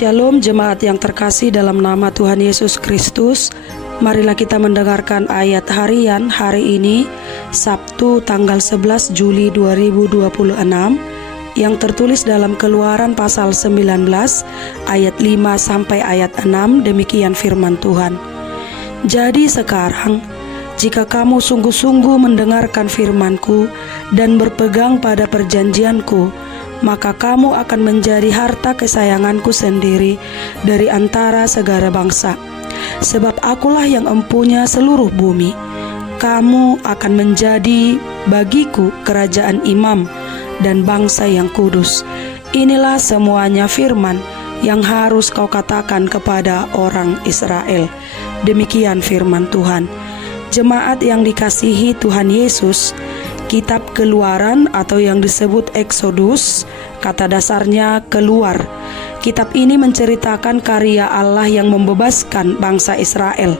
Shalom jemaat yang terkasih dalam nama Tuhan Yesus Kristus. Marilah kita mendengarkan ayat harian hari ini, Sabtu tanggal 11 Juli 2026, yang tertulis dalam Keluaran pasal 19 ayat 5 sampai ayat 6. Demikian firman Tuhan. Jadi sekarang, jika kamu sungguh-sungguh mendengarkan firman-Ku dan berpegang pada perjanjian-Ku, maka kamu akan menjadi harta kesayangan-Ku sendiri dari antara segala bangsa. Sebab Akulah yang empunya seluruh bumi. Kamu akan menjadi bagiku kerajaan imam dan bangsa yang kudus. Inilah semuanya firman yang harus kau katakan kepada orang Israel. Demikian firman Tuhan. Jemaat yang dikasihi Tuhan Yesus, Kitab Keluaran atau yang disebut Exodus, kata dasarnya keluar. Kitab ini menceritakan karya Allah yang membebaskan bangsa Israel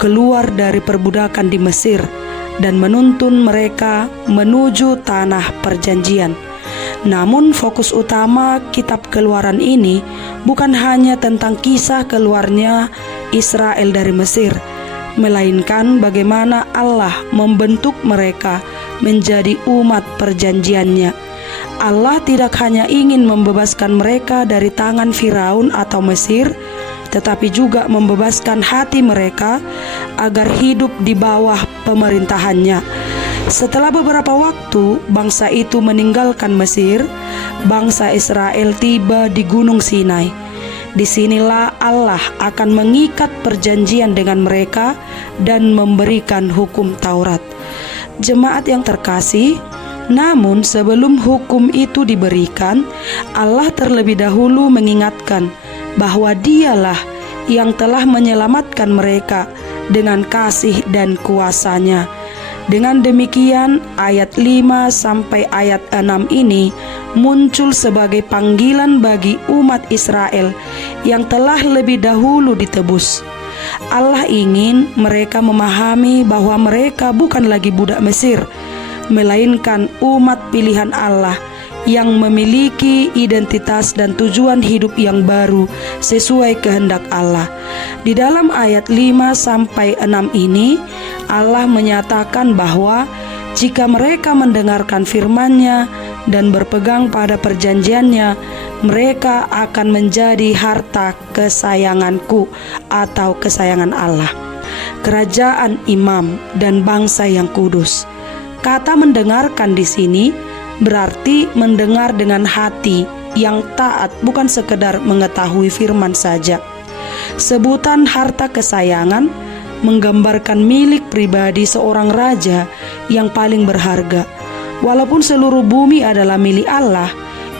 keluar dari perbudakan di Mesir dan menuntun mereka menuju tanah perjanjian. Namun fokus utama kitab Keluaran ini bukan hanya tentang kisah keluarnya Israel dari Mesir, melainkan bagaimana Allah membentuk mereka menjadi umat perjanjiannya. Allah tidak hanya ingin membebaskan mereka dari tangan Firaun atau Mesir, tetapi juga membebaskan hati mereka agar hidup di bawah pemerintahannya. Setelah beberapa waktu bangsa itu meninggalkan Mesir, bangsa Israel tiba di Gunung Sinai. Disinilah Allah akan mengikat perjanjian dengan mereka dan memberikan hukum Taurat. Jemaat yang terkasih, namun sebelum hukum itu diberikan, Allah terlebih dahulu mengingatkan bahwa Dialah yang telah menyelamatkan mereka dengan kasih dan kuasa-Nya. Dengan demikian, ayat 5 sampai ayat 6 ini muncul sebagai panggilan bagi umat Israel yang telah lebih dahulu ditebus. Allah ingin mereka memahami bahwa mereka bukan lagi budak Mesir, melainkan umat pilihan Allah yang memiliki identitas dan tujuan hidup yang baru sesuai kehendak Allah. Di dalam ayat 5 sampai 6 ini, Allah menyatakan bahwa jika mereka mendengarkan firman-Nya dan berpegang pada perjanjiannya, mereka akan menjadi harta kesayangan-Ku atau kesayangan Allah, kerajaan imam dan bangsa yang kudus. Kata mendengarkan di sini berarti mendengar dengan hati yang taat, bukan sekedar mengetahui firman saja. Sebutan harta kesayangan menggambarkan milik pribadi seorang raja yang paling berharga. Walaupun seluruh bumi adalah milik Allah,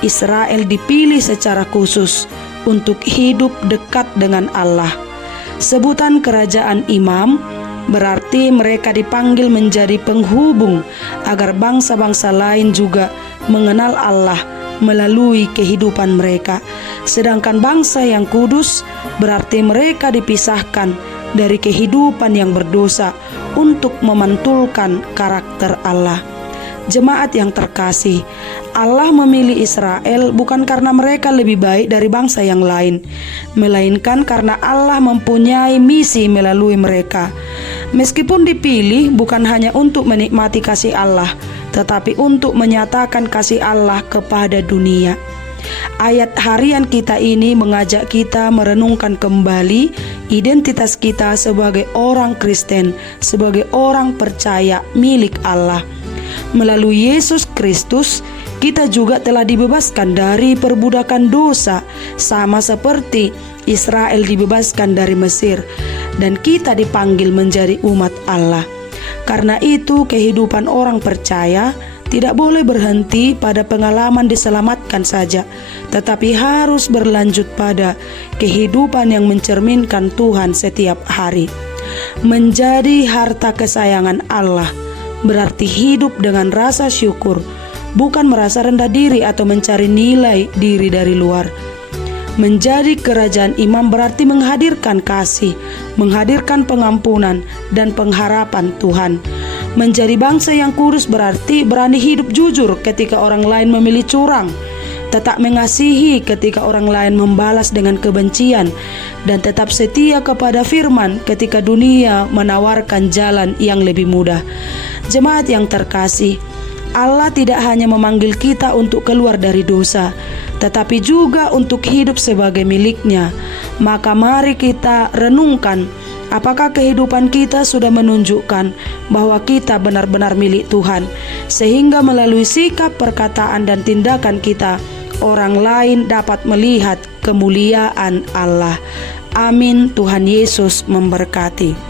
Israel dipilih secara khusus untuk hidup dekat dengan Allah. Sebutan kerajaan imam berarti mereka dipanggil menjadi penghubung agar bangsa-bangsa lain juga mengenal Allah melalui kehidupan mereka. Sedangkan bangsa yang kudus berarti mereka dipisahkan dari kehidupan yang berdosa untuk memantulkan karakter Allah. Jemaat yang terkasih, Allah memilih Israel bukan karena mereka lebih baik dari bangsa yang lain, melainkan karena Allah mempunyai misi melalui mereka. Meskipun dipilih bukan hanya untuk menikmati kasih Allah, tetapi untuk menyatakan kasih Allah kepada dunia. Ayat harian kita ini mengajak kita merenungkan kembali identitas kita sebagai orang Kristen, sebagai orang percaya milik Allah. Melalui Yesus Kristus, kita juga telah dibebaskan dari perbudakan dosa, sama seperti Israel dibebaskan dari Mesir, dan kita dipanggil menjadi umat Allah. Karena itu, kehidupan orang percaya tidak boleh berhenti pada pengalaman diselamatkan saja, tetapi harus berlanjut pada kehidupan yang mencerminkan Tuhan setiap hari. Menjadi harta kesayangan Allah berarti hidup dengan rasa syukur, bukan merasa rendah diri atau mencari nilai diri dari luar. Menjadi kerajaan imam berarti menghadirkan kasih, menghadirkan pengampunan dan pengharapan Tuhan. Menjadi bangsa yang kudus berarti berani hidup jujur ketika orang lain memilih curang. tetap mengasihi ketika orang lain membalas dengan kebencian, dan tetap setia kepada firman ketika dunia menawarkan jalan yang lebih mudah. Jemaat yang terkasih, Allah tidak hanya memanggil kita untuk keluar dari dosa, tetapi juga untuk hidup sebagai milik-Nya. Maka mari kita renungkan, apakah kehidupan kita sudah menunjukkan bahwa kita benar-benar milik Tuhan, sehingga melalui sikap, perkataan, dan tindakan kita, orang lain dapat melihat kemuliaan Allah. Amin. Tuhan Yesus memberkati.